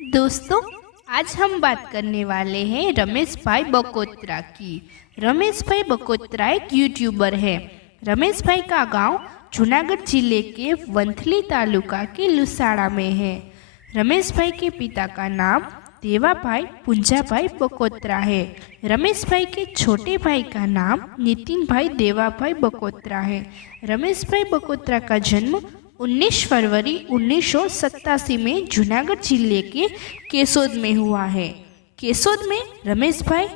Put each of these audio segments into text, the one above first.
दोस्तों, आज हम बात करने वाले हैं रमेश भाई बकोत्रा की। रमेश भाई बकोत्रा एक यूट्यूबर है। रमेश भाई का गांव जूनागढ़ जिले के वंथली तालुका के लुसाड़ा में है। रमेश भाई के पिता का नाम देवाभाई पुंजाभाई बकोत्रा है। रमेश भाई के छोटे भाई का नाम नितिन भाई देवाभाई बकोत्रा है। रमेश भाई बकोत्रा का जन्म 19 फरवरी 1987 में जूनागढ़ जिले के केसोद में हुआ है। केसोद में रमेश भाई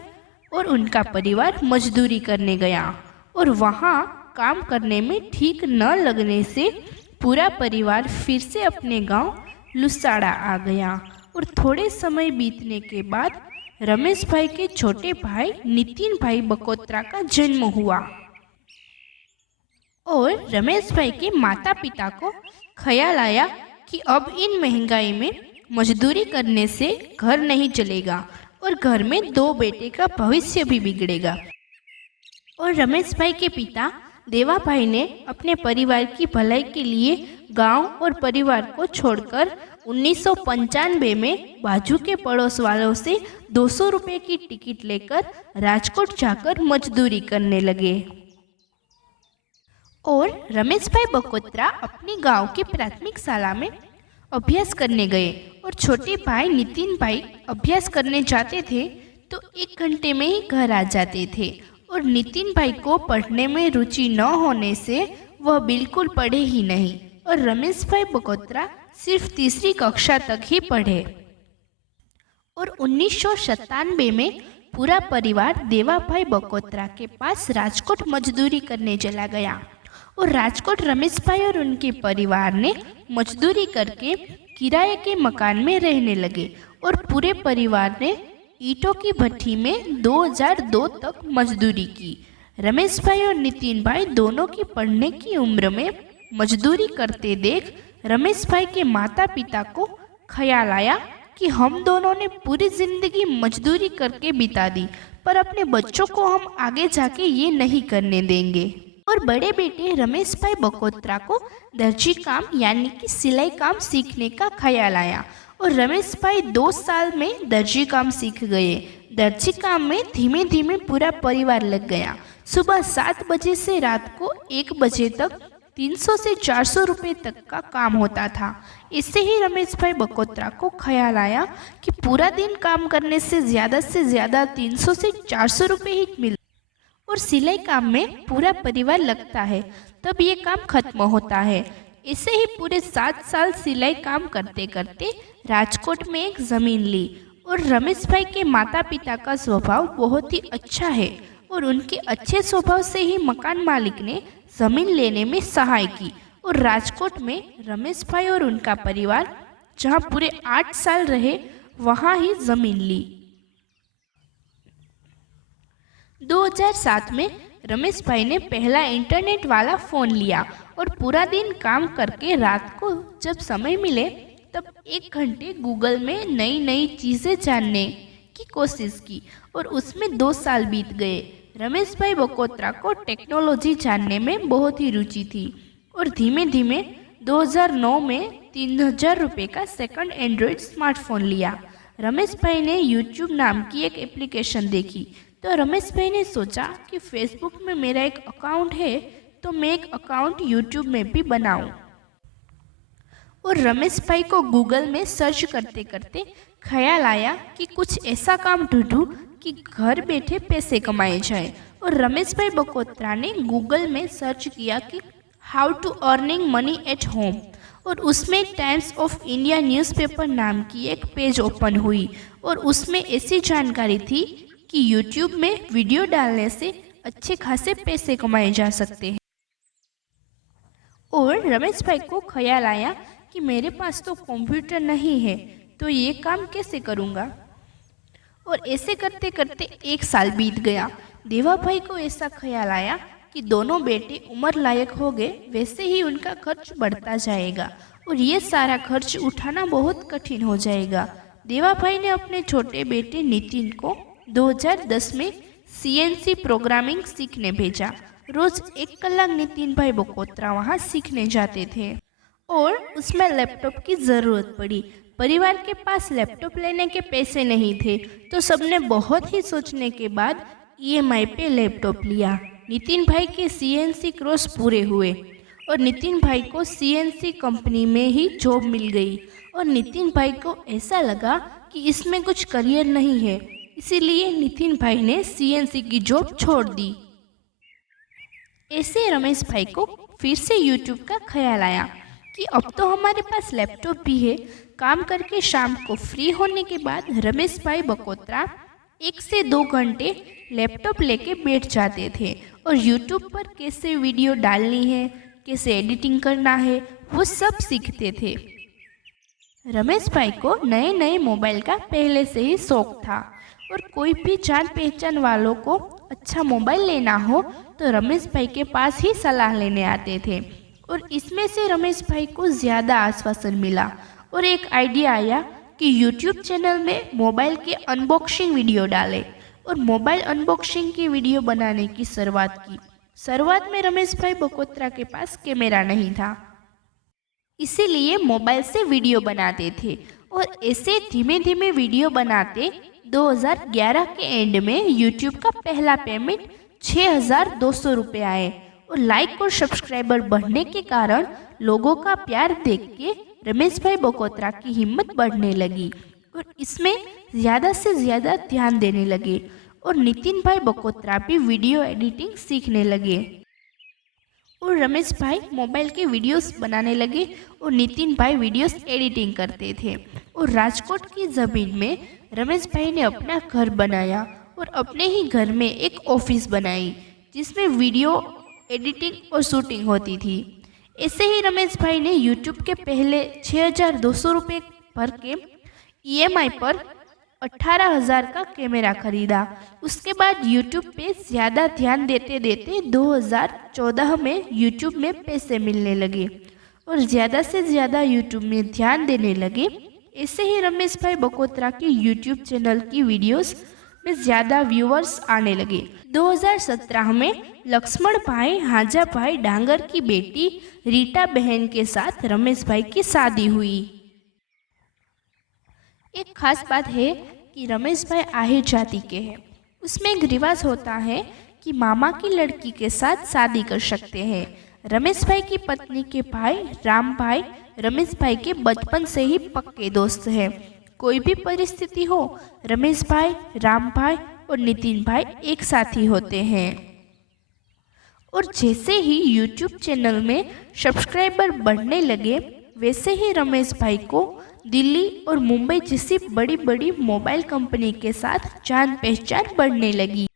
और उनका परिवार मजदूरी करने गया और वहाँ काम करने में ठीक न लगने से पूरा परिवार फिर से अपने गांव लुसाड़ा आ गया और थोड़े समय बीतने के बाद रमेश भाई के छोटे भाई नितिन भाई बकोत्रा का जन्म हुआ और रमेश भाई के माता पिता को ख्याल आया कि अब इन महंगाई में मजदूरी करने से घर नहीं चलेगा और घर में 2 बेटे का भविष्य भी बिगड़ेगा। और रमेश भाई के पिता देवा भाई ने अपने परिवार की भलाई के लिए गांव और परिवार को छोड़कर 1995 में बाजू के पड़ोस वालों से 200 रुपये की टिकट लेकर राजकोट जाकर मजदूरी करने लगे। और रमेश भाई बकोत्रा अपने गांव की प्राथमिक शाला में अभ्यास करने गए और छोटे भाई नितिन भाई अभ्यास करने जाते थे तो 1 घंटे में ही घर आ जाते थे और नितिन भाई को पढ़ने में रुचि न होने से वह बिल्कुल पढ़े ही नहीं और रमेश भाई बकोत्रा सिर्फ 3री कक्षा तक ही पढ़े। और 1997 में पूरा परिवार देवाभाई बकोत्रा के पास राजकोट मजदूरी करने चला गया और राजकोट रमेश भाई और उनके परिवार ने मजदूरी करके किराए के मकान में रहने लगे और पूरे परिवार ने ईंटों की भट्टी में 2002 तक मजदूरी की। रमेश भाई और नितिन भाई दोनों की पढ़ने की उम्र में मजदूरी करते देख रमेश भाई के माता पिता को ख्याल आया कि हम दोनों ने पूरी जिंदगी मजदूरी करके बिता दी, पर अपने बच्चों को हम आगे जाके ये नहीं करने देंगे। और बड़े बेटे रमेश भाई बकोत्रा को दर्जी काम यानी कि सिलाई काम सीखने का ख्याल आया और रमेश भाई 2 साल में दर्जी काम सीख गए। दर्जी काम में धीमे धीमे पूरा परिवार लग गया। सुबह 7 बजे से रात को 1 बजे तक 300 से 400 रुपये तक का काम होता था। इससे ही रमेश भाई बकोत्रा को ख्याल आया कि पूरा दिन काम करने से ज़्यादा 300 से 400 रुपये ही मिल और सिलाई काम में पूरा परिवार लगता है तब ये काम खत्म होता है। इसे ही पूरे 7 साल सिलाई काम करते करते राजकोट में एक ज़मीन ली और रमेश भाई के माता पिता का स्वभाव बहुत ही अच्छा है और उनके अच्छे स्वभाव से ही मकान मालिक ने ज़मीन लेने में सहाय की और राजकोट में रमेश भाई और उनका परिवार जहां पूरे 8 साल रहे वहां ही ज़मीन ली। 2007 में रमेश भाई ने पहला इंटरनेट वाला फ़ोन लिया और पूरा दिन काम करके रात को जब समय मिले तब 1 घंटे गूगल में नई नई चीज़ें जानने की कोशिश की और उसमें 2 साल बीत गए। रमेश भाई बकोत्रा को टेक्नोलॉजी जानने में बहुत ही रुचि थी और धीमे धीमे 2009 में 3000 रुपये का सेकंड एंड्रॉयड स्मार्टफोन लिया। रमेश भाई ने यूट्यूब नाम की एक एप्लीकेशन देखी तो रमेश भाई ने सोचा कि फेसबुक में मेरा एक अकाउंट है तो मैं एक अकाउंट यूट्यूब में भी बनाऊं। और रमेश भाई को गूगल में सर्च करते करते ख्याल आया कि कुछ ऐसा काम ढूंढूं कि घर बैठे पैसे कमाए जाए और रमेश भाई बकोत्रा ने गूगल में सर्च किया कि how to earning money at home और उसमें टाइम्स ऑफ इंडिया न्यूज़पेपर नाम की एक पेज ओपन हुई और उसमें ऐसी जानकारी थी कि यूट्यूब में वीडियो डालने से अच्छे खासे पैसे कमाए जा सकते हैं। और रमेश भाई को ख्याल आया कि मेरे पास तो कंप्यूटर नहीं है तो ये काम कैसे करूँगा। और ऐसे करते करते 1 साल बीत गया। देवा भाई को ऐसा ख्याल आया कि दोनों बेटे उम्र लायक हो गए, वैसे ही उनका खर्च बढ़ता जाएगा और ये सारा खर्च उठाना बहुत कठिन हो जाएगा। देवा भाई ने अपने छोटे बेटे नितिन को 2010 में CNC प्रोग्रामिंग सीखने भेजा। रोज 1 कलाक नितिन भाई बकोत्रा वहाँ सीखने जाते थे और उसमें लैपटॉप की ज़रूरत पड़ी परिवार के पास लैपटॉप लेने के पैसे नहीं थे, तो सबने बहुत ही सोचने के बाद ईएमआई पे लैपटॉप लिया। नितिन भाई के सीएनसी कोर्स पूरे हुए और नितिन भाई को सीएनसी कंपनी में ही जॉब मिल गई और नितिन भाई को ऐसा लगा कि इसमें कुछ करियर नहीं है, इसीलिए नितिन भाई ने सीएनसी की जॉब छोड़ दी। ऐसे रमेश भाई को फिर से यूट्यूब का ख्याल आया कि अब तो हमारे पास लैपटॉप भी है। काम करके शाम को फ्री होने के बाद रमेश भाई बकोत्रा 1 से 2 घंटे लैपटॉप लेके बैठ जाते थे और यूट्यूब पर कैसे वीडियो डालनी है, कैसे एडिटिंग करना है, वो सब सीखते थे। रमेश भाई को नए नए मोबाइल का पहले से ही शौक था और कोई भी जान पहचान वालों को अच्छा मोबाइल लेना हो तो रमेश भाई के पास ही सलाह लेने आते थे और इसमें से रमेश भाई को ज़्यादा आश्वासन मिला और एक आइडिया आया कि यूट्यूब चैनल में मोबाइल के अनबॉक्सिंग वीडियो डालें और मोबाइल अनबॉक्सिंग की वीडियो बनाने की शुरुआत की। शुरुआत में रमेश भाई बकोत्रा के पास कैमरा नहीं था, इसीलिए मोबाइल से वीडियो बनाते थे और ऐसे धीमे धीमे वीडियो बनाते 2011 के एंड में यूट्यूब का पहला पेमेंट 6,200 रुपये आए और लाइक और सब्सक्राइबर बढ़ने के कारण लोगों का प्यार देख के रमेश भाई बकोत्रा की हिम्मत बढ़ने लगी और इसमें ज़्यादा से ज़्यादा ध्यान देने लगे और नितिन भाई बकोत्रा भी वीडियो एडिटिंग सीखने लगे और रमेश भाई मोबाइल के वीडियोस बनाने लगे और नितिन भाई वीडियोस एडिटिंग करते थे और राजकोट की ज़मीन में रमेश भाई ने अपना घर बनाया और अपने ही घर में एक ऑफिस बनाई जिसमें वीडियो एडिटिंग और शूटिंग होती थी। ऐसे ही रमेश भाई ने यूट्यूब के पहले 6,200 रुपये भर के ईएमआई पर 18,000 का कैमरा खरीदा। उसके बाद यूट्यूब पे ज़्यादा ध्यान देते देते 2014 में यूट्यूब में पैसे मिलने लगे और ज़्यादा से ज़्यादा यूट्यूब में ध्यान देने लगे। ऐसे ही रमेश भाई बकोत्रा की यूट्यूब चैनल की वीडियोस में ज़्यादा व्यूअर्स आने लगे। 2017 में लक्ष्मण भाई हाजा भाई डांगर की बेटी रीटा बहन के साथ रमेश भाई की शादी हुई। एक खास बात है कि रमेश भाई आहिर जाति के हैं। उसमें एक रिवाज होता है कि मामा की लड़की के साथ शादी कर सकते हैं। रमेश भाई की पत्नी के भाई राम भाई रमेश भाई के बचपन से ही पक्के दोस्त हैं। कोई भी परिस्थिति हो रमेश भाई, राम भाई और नितिन भाई एक साथ ही होते हैं। और जैसे ही यूट्यूब चैनल में सब्सक्राइबर बढ़ने लगे वैसे ही रमेश भाई को दिल्ली और मुंबई जैसी बड़ी बड़ी मोबाइल कंपनी के साथ जान पहचान बढ़ने लगी।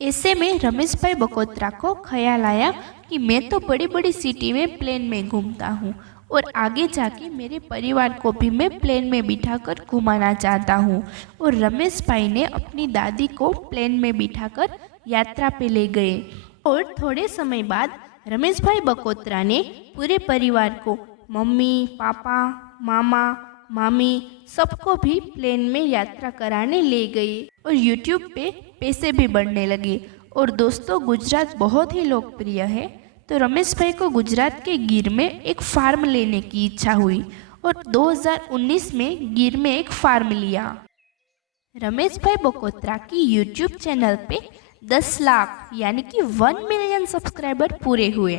ऐसे में रमेश भाई बकोत्रा को ख्याल आया कि मैं तो बड़ी बड़ी सिटी में प्लेन में घूमता हूँ और आगे जाके मेरे परिवार को भी मैं प्लेन में बिठाकर घुमाना चाहता हूँ। और रमेश भाई ने अपनी दादी को प्लेन में बिठाकर यात्रा पे ले गए और थोड़े समय बाद रमेश भाई बकोत्रा ने पूरे परिवार को मम्मी, पापा, मामा, मामी सबको भी प्लेन में यात्रा कराने ले गए और यूट्यूब पे पैसे भी बढ़ने लगे। और दोस्तों, गुजरात बहुत ही लोकप्रिय है, तो रमेश भाई को गुजरात के गिर में एक फार्म लेने की इच्छा हुई और 2019 में गिर में एक फार्म लिया। रमेश भाई बकोत्रा की यूट्यूब चैनल पे 10 लाख यानी कि 1 मिलियन सब्सक्राइबर पूरे हुए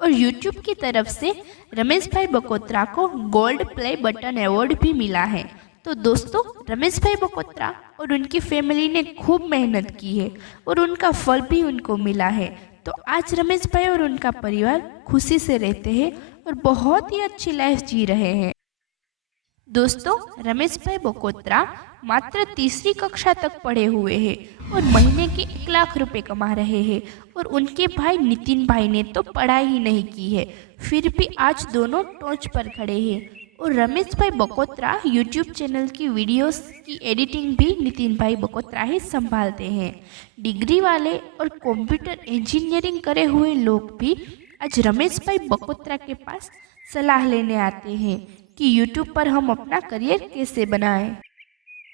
और यूट्यूब की तरफ से रमेश भाई बकोत्रा को गोल्ड प्ले बटन अवार्ड भी मिला है। तो दोस्तों, रमेश भाई बकोत्रा और उनकी फैमिली ने खूब मेहनत की है और उनका फल भी उनको मिला है। तो आज रमेश भाई और उनका परिवार खुशी से रहते हैं और बहुत ही अच्छी लाइफ जी रहे हैं। दोस्तों, रमेश भाई बकोत्रा मात्र 3री कक्षा तक पढ़े हुए हैं और महीने के 1 लाख रुपए कमा रहे हैं और उनके भाई नितिन भाई ने तो पढ़ाई ही नहीं की है, फिर भी आज दोनों टॉर्च पर खड़े हैं। और रमेश भाई बकोत्रा यूट्यूब चैनल की वीडियोस की एडिटिंग भी नितिन भाई बकोत्रा ही संभालते हैं। डिग्री वाले और कंप्यूटर इंजीनियरिंग करे हुए लोग भी आज रमेश भाई बकोत्रा के पास सलाह लेने आते हैं कि यूट्यूब पर हम अपना करियर कैसे बनाएं।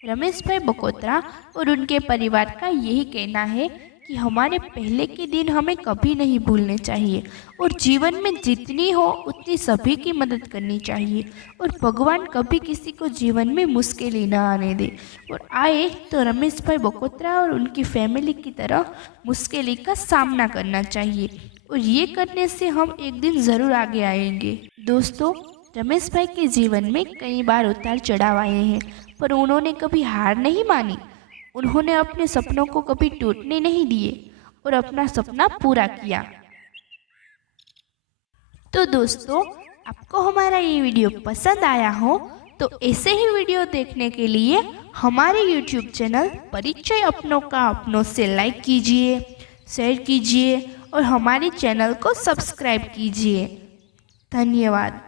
रमेश भाई बकोत्रा और उनके परिवार का यही कहना है कि हमारे पहले के दिन हमें कभी नहीं भूलने चाहिए और जीवन में जितनी हो उतनी सभी की मदद करनी चाहिए। और भगवान कभी किसी को जीवन में मुश्किलें ना आने दे, और आए तो रमेश भाई बकोत्रा और उनकी फैमिली की तरह मुश्किलें का सामना करना चाहिए, और ये करने से हम एक दिन ज़रूर आगे आएंगे। दोस्तों, रमेश भाई के जीवन में कई बार उतार चढ़ाव आए हैं, पर उन्होंने कभी हार नहीं मानी। उन्होंने अपने सपनों को कभी टूटने नहीं दिए और अपना सपना पूरा किया। तो दोस्तों, आपको हमारा ये वीडियो पसंद आया हो तो ऐसे ही वीडियो देखने के लिए हमारे YouTube चैनल परिचय अपनों का अपनों से लाइक कीजिए, शेयर कीजिए और हमारे चैनल को सब्सक्राइब कीजिए। धन्यवाद।